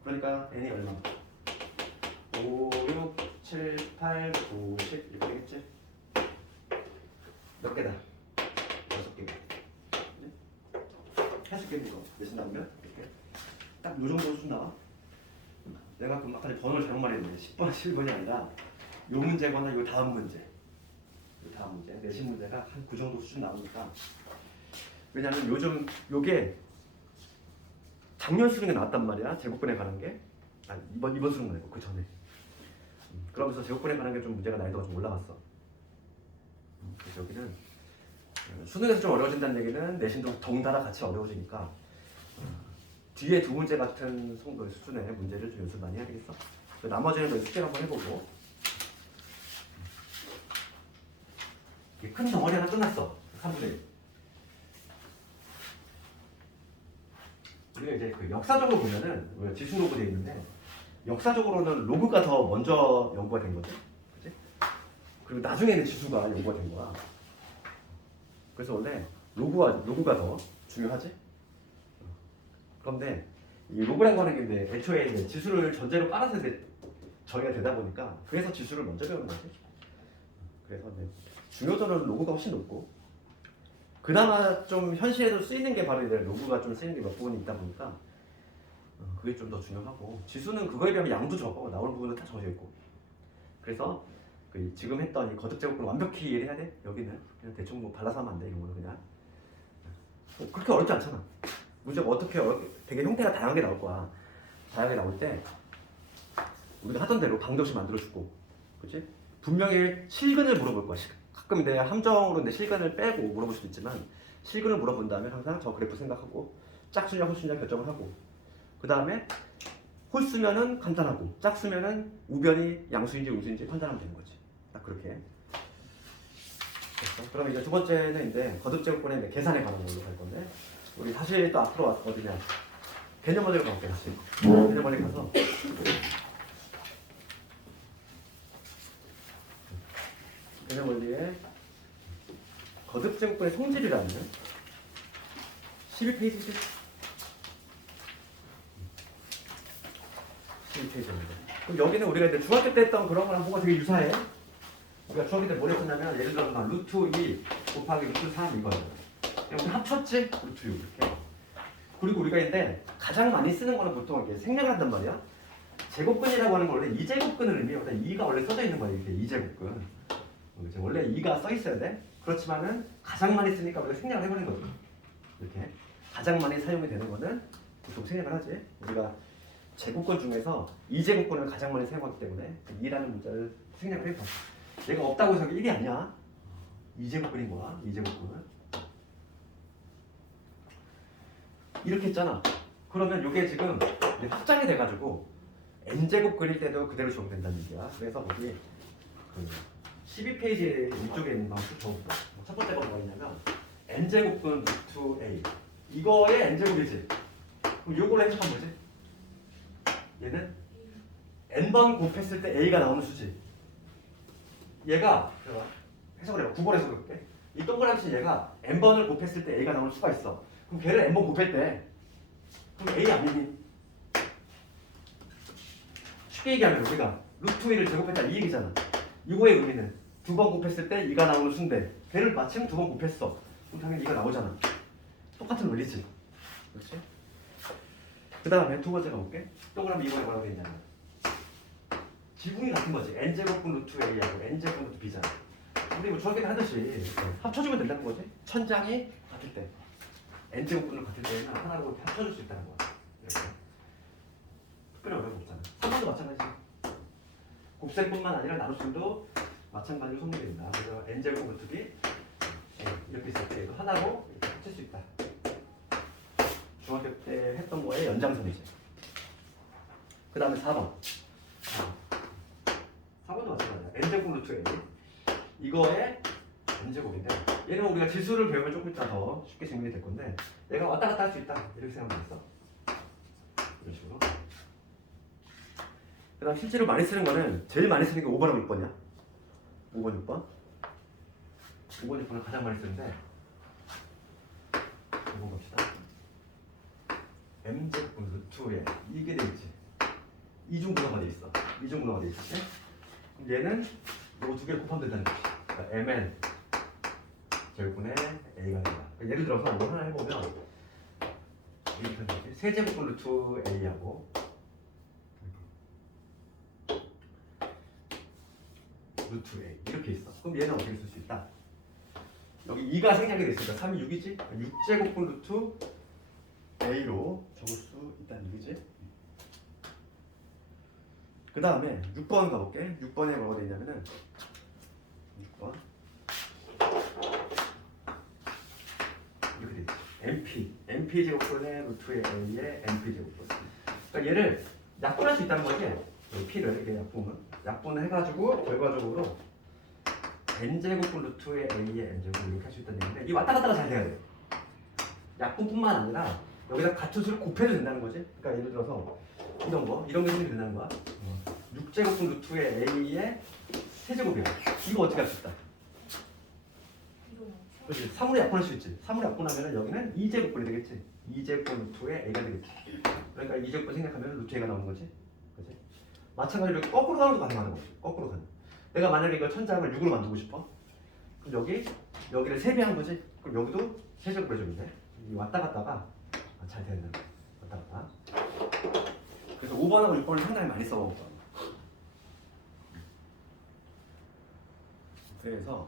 그러니까 n이 얼마? 5, 6, 7, 8, 9, 10 이렇게 되겠지? 몇 개다? 6개. 80개 이거 내신 나오면 이렇게 딱 요 정도로 좀 나와. 내가 그 아까 번호를 잘못 말했는데 10번, 11번이 아니라 요 문제거나 요 다음 문제. 내신 문제가 한 그 정도 수준 나오니까. 왜냐면 요즘 요게 작년 수능에 나왔단 말이야. 제곱근에 관한 게. 아니 이번 수능 말고 그 전에. 그러면서 제곱근에 관한 게 좀 문제가 난이도가 좀 올라갔어. 그래서 여기는 수능에서 좀 어려워진다는 얘기는 내신도 덩달아 같이 어려워지니까 뒤에 두 문제 같은 수준의 문제를 좀 연습 많이 해야 되겠어. 나머지는 너 숙제 한번 해보고. 큰 덩어리 하나 끝났어. 3분의 1. 우리가 이제 그 역사적으로 보면은 지수 로그 되어 있는데 역사적으로는 로그가 더 먼저 연구가 된 거지. 그치? 그리고 나중에는 지수가 연구가 된 거야. 그래서 원래 로그가 더 중요하지. 그런데 이 로그라고 하는 게 이제 애초에 이제 지수를 전제로 깔아서 이제 저희가 되다 보니까 그래서 지수를 먼저 배우는 거지. 그래서 이제 중요도는 로그가 훨씬 높고, 그나마 좀 현실에도 쓰이는 게 바로 이제 로그가 좀 쓰이는 게 몇 부분이 있다 보니까 그게 좀 더 중요하고, 지수는 그거에 비하면 양도 적고 나오는 부분은 다 정해져 있고. 그래서 그 지금 했던 이 거듭 제곱근 완벽히 이해를 해야 돼. 여기는 그냥 대충 뭐 발라서 하면 안 돼. 이런 거는 그냥 그렇게 어렵지 않잖아. 문제가 어떻게 되게 형태가 다양하게 나올 거야. 다양하게 나올 때 우리가 하던 대로 방정식 만들어주고, 그렇지? 분명히 실근을 물어볼 거야. 가끔 내 함정으로 내 실근을 빼고 물어볼 수도 있지만, 실근을 물어본다면 항상 저 그래프 생각하고 짝수냐 홀수냐 결정을 하고, 그 다음에 홀수면은 간단하고 짝수면은 우변이 양수인지 음수인지 판단하면 되는 거지. 딱 그렇게. 됐어? 그럼 이제 두 번째는 이제 거듭제곱근의 계산에 관한 걸로 할 건데, 우리 다시 또 앞으로 어디냐 개념 원리로 가볼게. 다시 개념 원리 가서 개념 원리에 거듭제곱근의 성질이라는 12페이지지. 12페이지입니다. 그럼 여기는 우리가 이제 중학교 때 했던 그런 거랑 뭔가 되게 유사해. 우리가 중학교 때 뭘 했었냐면, 예를 들어서 막 루트 2 곱하기 루트 3 이거예요. 우리 합쳤지? 루트 6 이렇게. 그리고 우리가 이제 가장 많이 쓰는 거는 보통 이렇게 생략을 한단 말이야. 제곱근이라고 하는 건 원래 2제곱근을 의미해. 2가 원래 써져 있는 거야. 이렇게 2제곱근. 원래 2가 써 있어야 돼. 그렇지만은 가장 많이 쓰니까 우리가 생략을 해버린 거지. 이렇게 가장 많이 사용이 되는 거는 보통 생략을 하지. 우리가 제곱근 중에서 2제곱근을 가장 많이 사용하기 때문에 2라는 문자를 생략을 해봐. 얘가 없다고 해서 1이 아니야. 2제곱근인 거야. 2제곱근은. 이렇게 했잖아. 그러면 이게 지금 이제 확장이 돼가지고 n제곱 그릴 때도 그대로 적용된다는 얘기야. 그래서 거기 그 12페이지 이쪽에 있는 방식 적어볼까? 첫 번째 건 뭐였냐면 n제곱분 루트 a 이거의 n제곱이지. 그럼 이걸로 해석하면 뭐지? 얘는 n번 곱했을 때 a가 나오는 수지. 얘가 해석을 해봐. 9번 해석을 해볼게. 이 동그라미 얘가 n번을 곱했을 때 a가 나오는 수가 있어. 그럼 걔를 n번 곱했대. 그럼 a 아니니? 쉽게 얘기하면 우리가 루트 2를 제곱했다 이 얘기잖아. 이거의 의미는 두 번 곱했을 때 2가 나오는 수인데 걔를 마침 두 번 곱했어. 그럼 당연히 2가 나오잖아. 똑같은 원리지. 그렇지? 그 다음에 두 번째 가볼게. 동그라미 이번에 뭐라고 되냐면 지붕이 같은 거지. n제곱분 루트 a하고 n제곱분 루트 b잖아. 우리 뭐 저렇게 하듯이 합쳐주면 된다는 거지. 천장이 같을 때 n제곱분을 같을 때는 하나로 이렇게 합쳐줄 수 있다는 거야. 이렇게. 특별히 어려운 거 없잖아. 3번도 마찬가지지. 곱셈뿐만 아니라 나눗셈도 마찬가지로 성립됩니다. 그래서 n제곱 루트 b 이렇게 있을 때 하나로 이렇게 합칠 수 있다. 중학교 때 했던 거의 연장선이지. 그 다음에 4번. 4번도 마찬가지야. n제곱 루트 a 이거의 n제곱인데 얘는 우리가 지수를 배우면 조금 이따 더 쉽게 증명이 될 건데 얘가 왔다 갔다 할 수 있다. 이렇게 생각하면 되겠어. 이런 식으로. 그 다음 실제로 많이 쓰는 거는 제일 많이 쓰는 게 5번하고 6번이야. 5번, 6번. 5번, 6번을 가장 많이 쓰는데 5번 봅시다. m제곱 루트에 이게 되겠지. 이중분화가 돼 있어. 이중분화가 돼 있을 때 그럼 얘는 이 두 개를 곱하면 된다는 거지. 그러니까 mn 제곱분의 a가 된다. 그러니까 예를 들어서 이거 하나 해보면 이렇게 되지. 세제곱분 루트 a하고 루트 a 이렇게 있어. 그럼 얘는 어떻게 쓸 수 있다? 여기 2가 생략이 됐으니까 3이 6이지? 6제곱분 루트 a로 적을 수 있다는 얘기지. 그 다음에 6번 가볼게. 6번에 뭐가 되냐면은 6번 이렇게 되지. np 제곱분의 루트의 a의 np 제곱분. 그러니까 얘를 약분할 수 있다는 거지. p를 이렇게 약분을 해가지고 결과적으로 n제곱분 루트의 a의 n제곱을 이렇게 할 수 있다는 얘기인데 이 왔다 갔다가 잘 돼야 돼. 약분뿐만 아니라 여기다 같은 수를 곱해도 된다는 거지. 그러니까 예를 들어서 이런 게 생기면 된다는 거야. 6제곱분 루트의 a의 세제곱이야. 이거 어떻게 할 수 있다? 그렇지. 3으로 약분할 수 있지. 3으로 약분하면 여기는 2제곱분이 되겠지. 2제곱분 루트의 a가 되겠지. 그러니까 2제곱분 생략하면 루트 a가 나오는 거지. 그렇지? 마찬가지로 거꾸로 가는 것도 가능하는 거지. 거꾸로 가는. 내가 만약에 이거 천장을 6으로 만들고 싶어. 그럼 여기를 3배 한 거지. 그럼 여기도 세제곱 배정인데 이 왔다 갔다가 잘 되는 왔다 갔다. 그래서 5번하고 6번을 상당히 많이 써먹을 거야. 그래서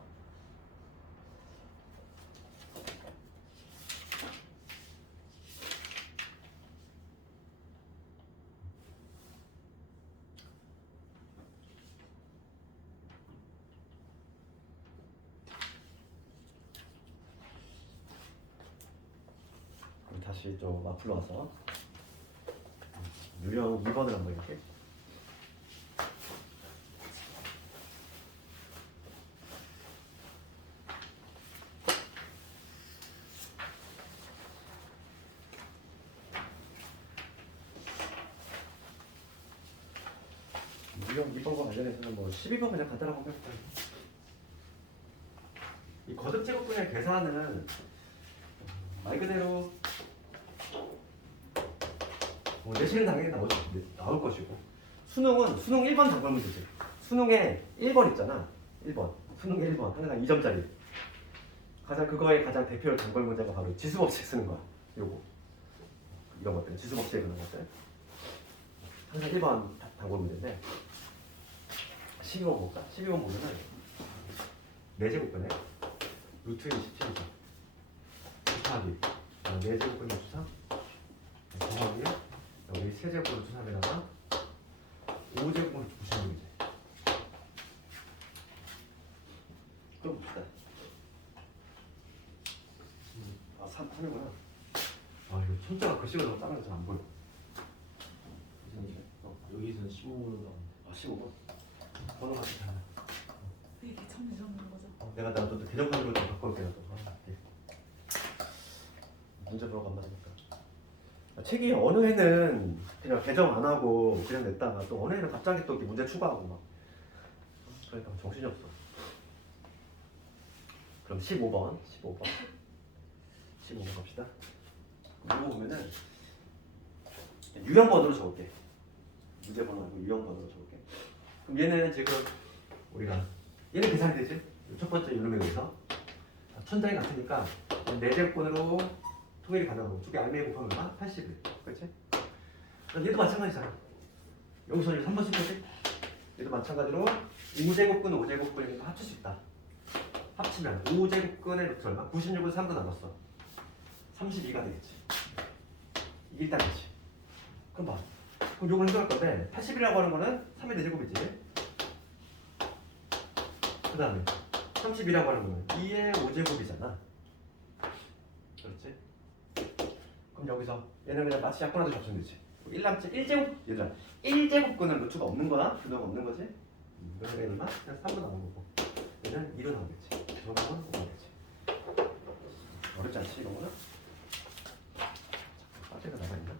다시 좀 앞으로 와서 유형 2번을 한번 이렇게 유형 2번과 관련해서는 뭐 12번 그냥 간단하게 해볼까요? 이 거듭 제곱분의 계산은 말 그대로 내신은 당연히 나올 것이고 수능 1번 단걸 문제지. 수능에 1번 있잖아. 1번 수능에 1번 항상 2점짜리 그거의 가장 대표 단걸 문제가 바로 지수법칙 쓰는 거야. 요거 이런 것들 지수법칙에 그런 것들 항상 1번 단걸 문제인데 12번 볼까? 12번 보면은 4제곱분에 루트 27이죠. 곱하기 4제곱분의 루트 3 곱하기 여기 세제곱으로 투삼에다가 5제곱으로 90이지. 또 봅시다. 3이구나. 이거 손자가 글씨가 너무 작아서 잘 안 보여. 여기서는 15번으로 나옵니다. 15번. 번호가 잘. 왜 이렇게 청 내가 나도 개정판으로 좀 바꿔올게. 문제 보러 간다 보니까 책이 어느 해는 그냥 개정 안 하고 그냥 냈다가 또 어느 해는 갑자기 또 이렇게 문제 추가하고 막 그러니까 정신이 없어. 그럼 15번 갑시다. 이거 보면은 유형번호로 적을게. 문제 번호 아니고 유형번호로 적을게. 그럼 얘는 지금 우리가 얘는 계산이 되지? 첫 번째 요놈에 의해서 천장이 같으니까 4제곱권으로 통일이 가능하고 두 개 알맹이 곱하면 얼마? 81. 그렇지? 그럼 얘도 마찬가지잖아. 여기서 3번씩 거지? 얘도 마찬가지로 5제곱근 5제곱근이니까 합칠 수 있다. 합치면 5제곱근의 루트 얼마? 96을 3도 나눴어. 32가 되겠지. 이게 1단이지. 그럼 봐. 그럼 요걸 해석할 건데 80이라고 하는 거는 3의 4제곱이지. 그 다음에 30이라고 하는 거는 2의 5제곱이잖아. 그렇지? 그럼 여기서 얘는 그냥 마치 약분하듯이 합치면 되지. 1 남지 1제곱 얘들아 1제곱근은 루트가 없는 거야? 근호가 없는 거지? 그래서 얘는 그냥 3도 남은 거고 얘는 2로 나오겠지. 그러면 5가 되지. 어렵지 않지 이런 거는? 빠지가 나가 있나?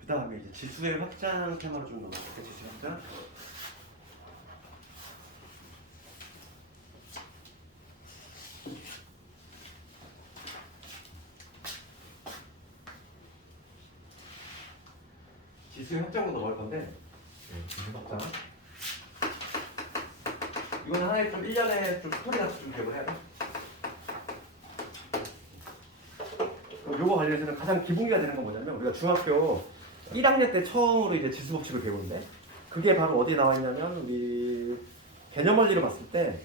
그 다음에 이제 지수의 확장 테마로 좀 넘어갈게. 지수의 확장. 지수의 확장으로 넘어갈 건데 지수 확장. 이거는 하나의 좀 1년에 좀 스토리 같이 좀 배분해야 돼. 그럼 요거 관련해서는 가장 기본기가 되는 건 뭐냐면 우리가 중학교 1학년 때 처음으로 이제 지수 법칙을 배우는데 그게 바로 어디에 나와 있냐면 우리 개념 원리로 봤을 때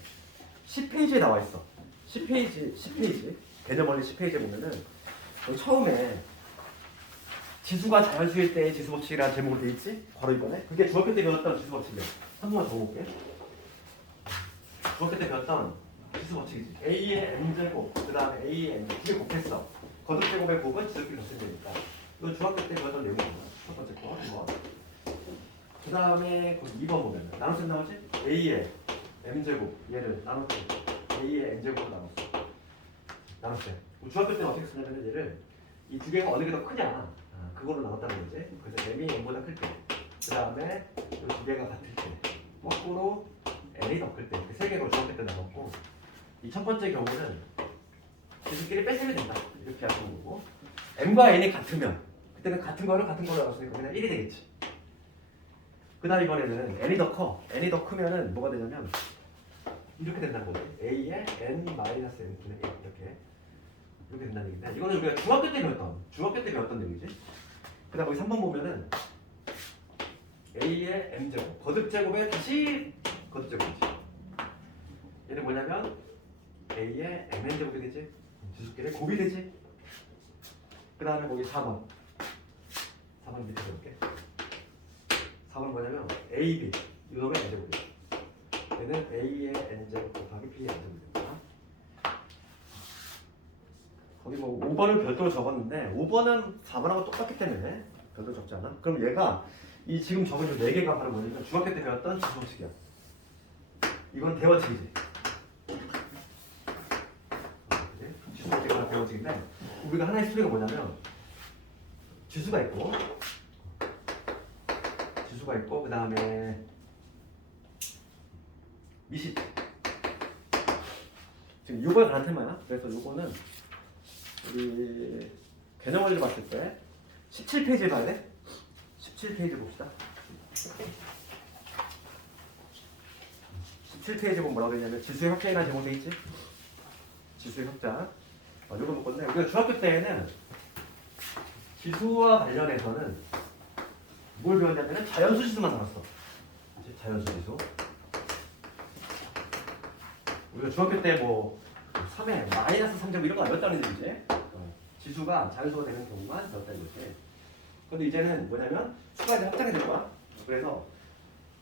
10페이지에 나와 있어. 10페이지. 개념 원리 10페이지에 보면은 여기 처음에 지수가 자연수일 때의 지수 법칙이라는 제목으로 돼 있지? 바로 이번에. 그게 중학교 때 배웠던 지수 법칙이야. 한 번만 더 볼게. 중학교 때 배웠던 지수 법칙이지. A의 M제곱, 그 다음에 A의 M제곱. 두개 곱했어. 거듭제곱의 곱은 지수끼리 덧셈 되니까. 이건 중학교 때 배웠던 내용이야. 첫 번째 거, 이거. 그 다음에 2번 보면 나눗셈 나오지? A의 M제곱, 얘를 나눴지. A의 M제곱으로 나눴어. 나눗셈. 중학교 때는 어떻게 쓰냐면 얘를 이 두 개가 어느 게 더 크냐 그걸로 나눴다는 거지. 그래서 M이 N보다 클 때, 그 다음에 이 두 개가 같을 때, 거꾸로 N이 더 클 때, 세 개가 중학교 때 나눴고, 이 첫 번째 경우는 지수끼리 뺏으면 된다. 이렇게 하시는 거고, M과 N이 같으면 그때는 같은 거를 나눴으니까 그냥 1이 되겠지. 그 다음 이번에는 N이 더 커. N이 더 크면은 뭐가 되냐면 이렇게 된다는 거지. A의 N-N분의 1 이렇게 된다는 얘기인데 이거는 우리가 중학교 때 배웠던 내용이지. 그 다음 여기 3번 보면은 A의 M제곱 거듭제곱에 다시 거듭제곱이지. 얘는 뭐냐면 A의 MN제곱이 되지. 지수끼리 곱이 되지. 그 다음에 거기 4번 밑에 볼게. 4번 뭐냐면 AB 이놈의 N제곱이야. 얘는 A의 N제곱 곱하기 B의 N제곱이 됩니다. 거기 뭐 5번을 별도로 적었는데 5번은 4번하고 똑같기 때문에 별도로 적지 않아? 그럼 얘가 이 지금 적은 이 4개가 바로 뭐냐면 중학교 때 배웠던 지수 법칙이야. 이건 대원칙이지. 지수 법칙이 하나 대원칙인데 우리가 하나의 스토리가 뭐냐면 지수가 있고 그 다음에 미시 지금 요거에 관한 테마야. 그래서 요거는 우리 개념 원리를 봤을 때 17페이지에 봐야 돼. 17페이지 봅시다. 17페이지 보면 뭐라고 되냐면 지수의 확장이라는 제목이 있지. 지수의 확장. 요거 볼 건데 우리가 중학교 때에는 지수와 관련해서는 뭘 배웠냐면 자연수 지수만 나왔어. 자연수 지수. 우리가 중학교 때 뭐 3에 마이너스 3제곱 이런 거 안 배웠다는 얘기지. 지수가 자연수가 되는 경우만 배웠다는 거지. 근데 이제는 뭐냐면 수가 이제 확장이 될 거야. 그래서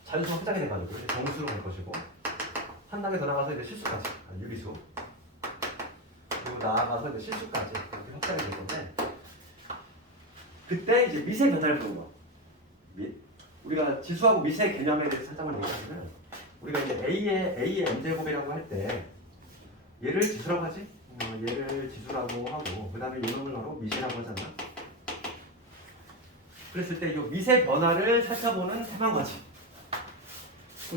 자유수 확장이 돼가지고 이제 정수로 갈 것이고 한 단계 더 나가서 이제 실수까지 유리수 그리고 나아가서 이제 실수까지 이렇게 확장이 될 건데 그때 이제 미세 변화를 보는 거. 우리가 지수하고 미세 개념에 대해서 살짝만 얘기하면 우리가 이제 A의 m제곱이라고 할 때 얘를 지수라고 하지? 얘를 지수라고 하고 그 다음에 이놈을 바로 미시라고 하잖아. 그랬을 때 이 미세 변화를 살펴보는 탐한 과지.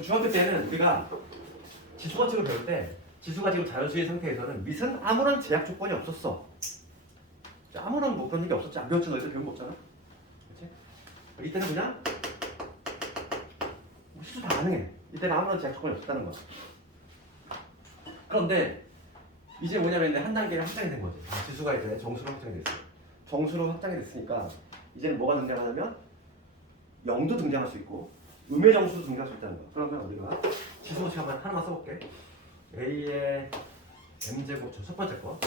중학교 때는 우리가 지수 법칙을 배울 때 지수가 지금 자연수의 상태에서는 밑은 아무런 제약 조건이 없었어. 아무런 뭐 그런 게 없었지. 안 배웠지. 너희들 배운 거 없잖아. 그렇지? 이때는 그냥 시수 다 가능해. 이때는 아무런 제약 조건이 없었다는 거야. 그런데 이제 뭐냐면 한 단계를 확장이 된 거지. 지수가 이제 정수로 확장이 됐어. 정수로 확장이 됐으니까 이제는 뭐가 등장하냐면 0도 등장할 수 있고 음의 정수도 등장할 수 있다는 거야. 그러면 우리가 지수 법칙 하나만 써볼게. A의 m제곱 첫 번째 거.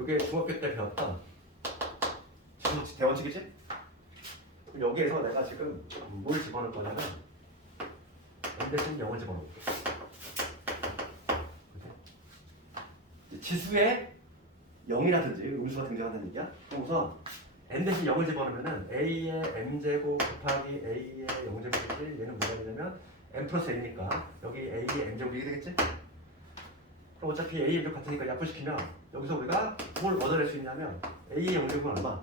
이게 중학교 때 배웠던 지수 대원칙이지? 여기에서 내가 지금 뭘 집어넣을 거냐면 m 대신 0을 집어넣을게. 지수에 0이라든지 음수가 등장한다는 얘기야. 그럼 우선 n 대신 0을 집어넣으면 a의 m제곱 곱하기 a의 0제곱이지. 얘는 뭐가 되냐면 m 플러스 a니까 여기 a의 m제곱이 되겠지? 그럼 어차피 a의 m제곱 같으니까 약분시키면 여기서 우리가 뭘 얻어낼 수 있냐면 a의 0제곱은 얼마?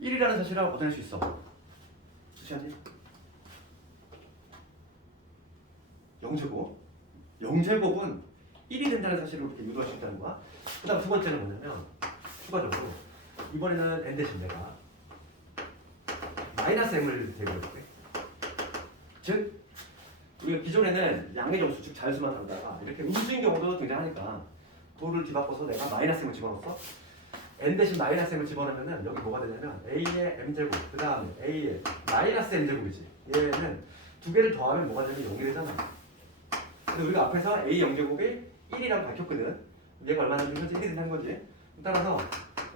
1이라는 사실을 얻어낼 수 있어. 그렇지 않니? 0제곱 0제곱은 1이 된다는 사실을 이렇게 유도할 수 있다는 거야. 그 다음 두 번째는 뭐냐면 추가적으로 이번에는 n 대신 내가 마이너스 m을 대입해볼게. 즉 우리가 기존에는 양의 정수 즉 자연수만 다루다가 이렇게 음수인 경우도 등장하니까 도를 뒤바꿔서 내가 마이너스 m을 집어넣었어. n 대신 마이너스 m을 집어넣으면 여기 뭐가 되냐면 a의 m제곱 그 다음에 a의 마이너스 m제곱이지. 얘는 두 개를 더하면 뭐가 되냐면 0이 되잖아. 근데 우리가 앞에서 a 0제곱이 1이라고 밝혔거든. 얘가 얼마나 되는 거지? 1이 된다는 거지. 따라서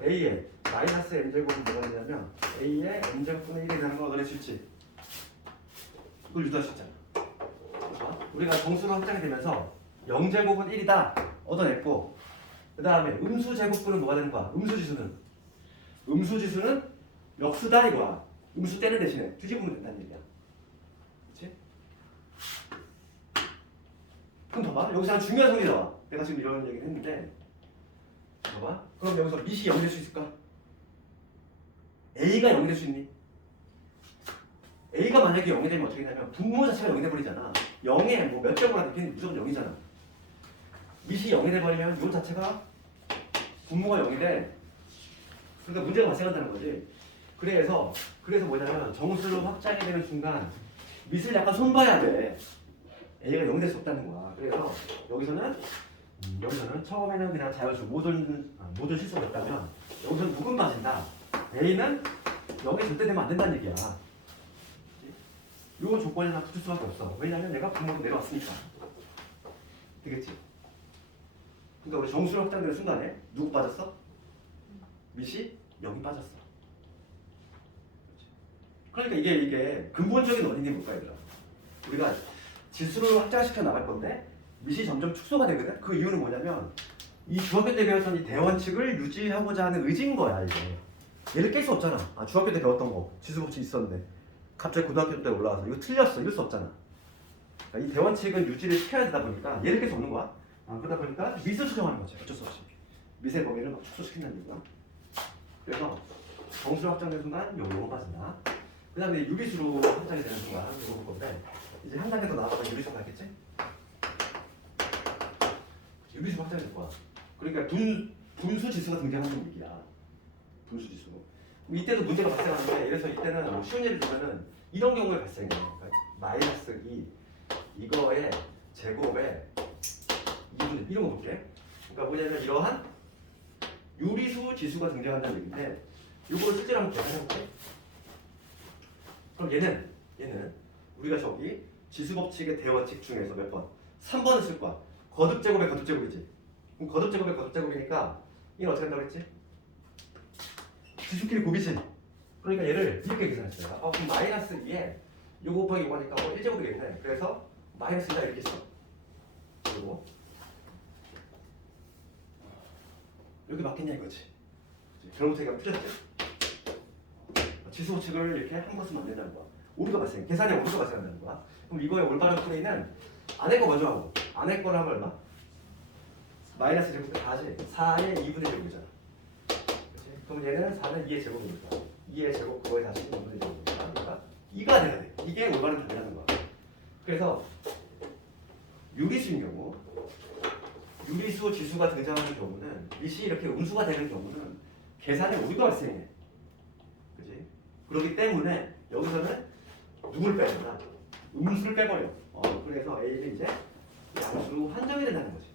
a의 마이너스 m제곱은 뭐가 되냐면 a의 m제곱분의 1이 되는 걸 얻어낼 수 있지. 그걸 유도할 수 있잖아. 우리가 정수로 확장이 되면서 0제곱은 1이다 얻어냈고 그 다음에 음수제곱분은 뭐가 되는 거야? 음수지수는 역수다 이거야. 음수 때는 대신에 뒤집으면 된다는 얘기야. 그렇지? 그럼 봐봐. 여기서 한 중요한 소리 나와. 내가 지금 이런 얘기를 했는데 봐봐. 그럼 여기서 밑이 0이 될 수 있을까? A가 0이 될 수 있니? A가 만약에 0이 되면 어떻게 되냐면 분모 자체가 0이 돼버리잖아. 0에 뭐 몇 점으로 대표는 무조건 0이잖아. 밑이 0이 돼버리면 요 자체가 분모가 0이 돼. 그러니까 문제가 발생한다는 거지. 그래서 뭐냐면 정수로 확장이 되는 순간 밑을 약간 손봐야 돼. A가 0이 될 수 없다는 거야. 그래서 여기서는 처음에는 그냥 자연수 모든 실수가 있다면 여기서는 누군 맞은다. A는 0이 절대 되면 안 된다는 얘기야. 이 조건에 다 붙을 수밖에 없어. 왜냐면 내가 분모로 내려왔으니까. 되겠지? 그러니까 우리 정수로 확장되는 순간에 누구 빠졌어? 밑이 0이 빠졌어. 그러니까 이게 근본적인 원인이 뭘까 얘들아? 우리가 지수를 확장시켜 나갈 건데 밑이 점점 축소가 되거든. 그 이유는 뭐냐면 이 중학교 때 배웠던 이 대원칙을 유지하고자 하는 의지인 거야 이게. 얘를 깰 수 없잖아. 중학교 때 배웠던 거 지수 법칙 있었는데 갑자기 고등학교 때 올라와서 이거 틀렸어 이럴 수 없잖아. 그러니까 이 대원칙은 유지를 시켜야 되다 보니까 얘를 깰 수 없는 거야. 그러다 보니까 밑을 수정하는 거지. 어쩔 수 없이 밑의 범위를 막 축소시킨다는 얘기야. 그래서 정수로 확장되는 순간 요거 빠진다. 그 다음에 유리수로 확장이 되는 순간 요거 볼 건데 이제 한 단계 더 나아가면 유리수가 나겠지? 유리수 확장이 될 거야. 그러니까 분수 지수가 등장하는 얘기야. 분수 지수. 이때도 문제가 발생하는데 그래서 이때는 뭐 쉬운 예를 들면은 이런 경우에 발생해. 그러니까 마이너스 2 이거의 제곱에 2분의 이런 거 볼게. 그러니까 뭐냐면 이러한 유리수 지수가 등장한다는 얘기인데 이거를 실제로 한번 계산해볼게. 그럼 얘는 우리가 저기 지수 법칙의 대원칙 중에서 몇 번? 3번을 쓸 거야. 거듭제곱의 거듭제곱이지. 그럼 거듭제곱의 거듭제곱이니까 이건 어떻게 한다고 했지? 지수끼리 곱이지. 그러니까 얘를 이렇게 계산했어요. 그럼 마이너스 2에 요거 곱하기 요거 하니까 1제곱 되겠네. 그래서 마이너스다 이렇게 써. 그리고 여기 맞겠냐 이거지. 결국 얘가 틀렸죠. 지수 법칙을 이렇게 한 번 쓰면 안 된다는 거야. 오류가 발생. 계산에 오류가 발생한다는 거야. 그럼 이거의 올바른 플레이는 안에 거 먼저 하고 안에 거를 하면 얼마? 마이너스 제곱 때 4지. 4의 2분의 제곱이잖아. 그치? 그럼 얘는 4는 2의 제곱이니까 2의 제곱 그거에 다시 2분의 제곱이니까 그러니까 2가 돼야 돼. 이게 올바른 답이라는 거야. 그래서 유리수인 경우 유리수 지수가 등장하는 경우는 밑이 이렇게 음수가 되는 경우는 계산에 오류가 발생해. 그치? 그렇기 때문에 여기서는 누굴 빼야 된다? 음수를 빼버려. 그래서 A는 이제 양수로 한정이 된다는 거지.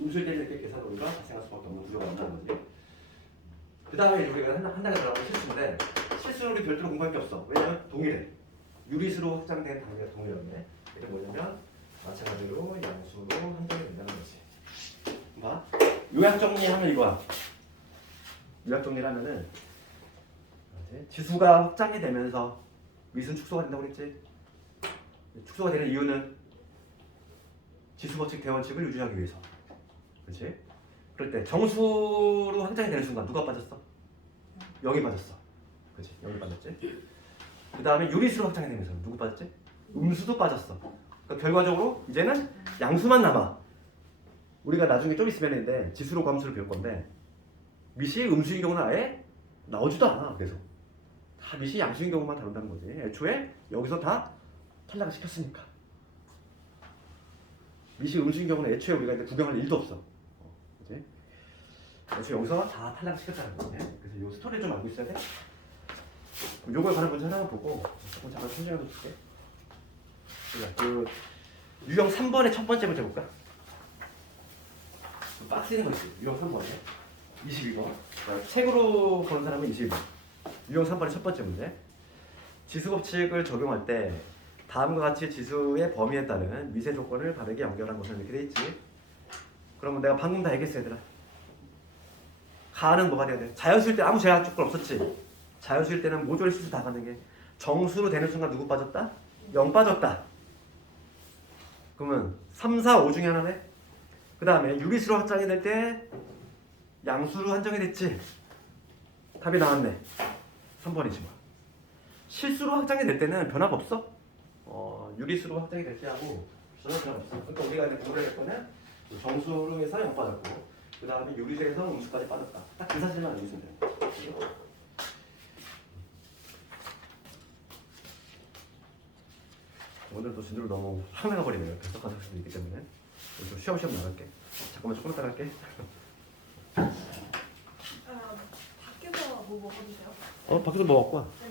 음수일 때는 이렇게 계산 오류가 발생할 수밖에 없는 구조가 나온다는 거지. 그 다음에 우리가 한 단계 들어가면 실수인데 실수는 우리 별도로 공부할 게 없어. 왜냐면 동일해. 유리수로 확장된 단계가 동일한데 이게 뭐냐면 마찬가지로 양수로 한정이 된다는 거지. 봐. 요약 정리하면 이거야. 요약 정리를 하면은 지수가 확장이 되면서 밑은 축소가 된다고 그랬지. 축소가 되는 이유는 지수 법칙 대원칙을 유지하기 위해서. 그렇지? 그럴 때 정수로 확장이 되는 순간 누가 빠졌어? 0이 빠졌어. 그렇지? 0이 빠졌지. 그 다음에 유리수로 확장이 되면서 누구 빠졌지? 음수도 빠졌어. 그러니까 결과적으로 이제는 양수만 남아. 우리가 나중에 좀 있으면 했는데 지수로 함수를 배울 건데 밑이 음수인 경우는 아예 나오지도 않아. 그래서 다 밑이 양수인 경우만 다룬다는 거지. 애초에 여기서 다 탈락을 시켰으니까. 밑이 음수인 경우는 애초에 우리가 이제 구경할 일도 없어. 그치? 애초에 여기서 다 탈락을 시켰다는 거지. 그래서 이 스토리를 좀 알고 있어야 돼. 요거에 관한 문제 하나만 보고 조금 잠깐 설명해 줄게. 그 유형 3번의 첫 번째 문제 볼까? 빡세는 거 있지. 유형 3번에 22번. 책으로 보는 사람은 22번. 유형 3번의 첫 번째 문제. 지수 법칙을 적용할 때 다음과 같이 지수의 범위에 따른 미세 조건을 바르게 연결한 것은 이렇게 돼 있지. 그러면 내가 방금 다 얘기했어 얘들아. 가는 뭐가 돼야 돼? 자연수일 때 아무 제한 조건 없었지. 자연수일 때는 모조리 수수 다 가는 게 정수로 되는 순간 누구 빠졌다? 0 빠졌다. 그러면 3, 4, 5 중에 하나네. 그 다음에 유리수로 확장이 될 때 양수로 한정이 됐지. 답이 나왔네. 3번이지 뭐. 실수로 확장이 될 때는 변화가 없어. 유리수로 확장이 될 때하고 전혀 변화 없어. 그러니까 우리가 이제 공부를 할 거는 정수로 해서 0 빠졌고 그 다음에 유리수에서 음수까지 빠졌다. 딱 그 사실만 알고 있으면 돼. 오늘도 진도로 너무 화내가 버리네요. 배석한 학생도 있기 때문에 좀 쉬엄쉬엄 나갈게. 잠깐만 조금 이따 갈게. 밖에서 뭐 먹어도 돼요? 밖에서 뭐 먹고 와? 네.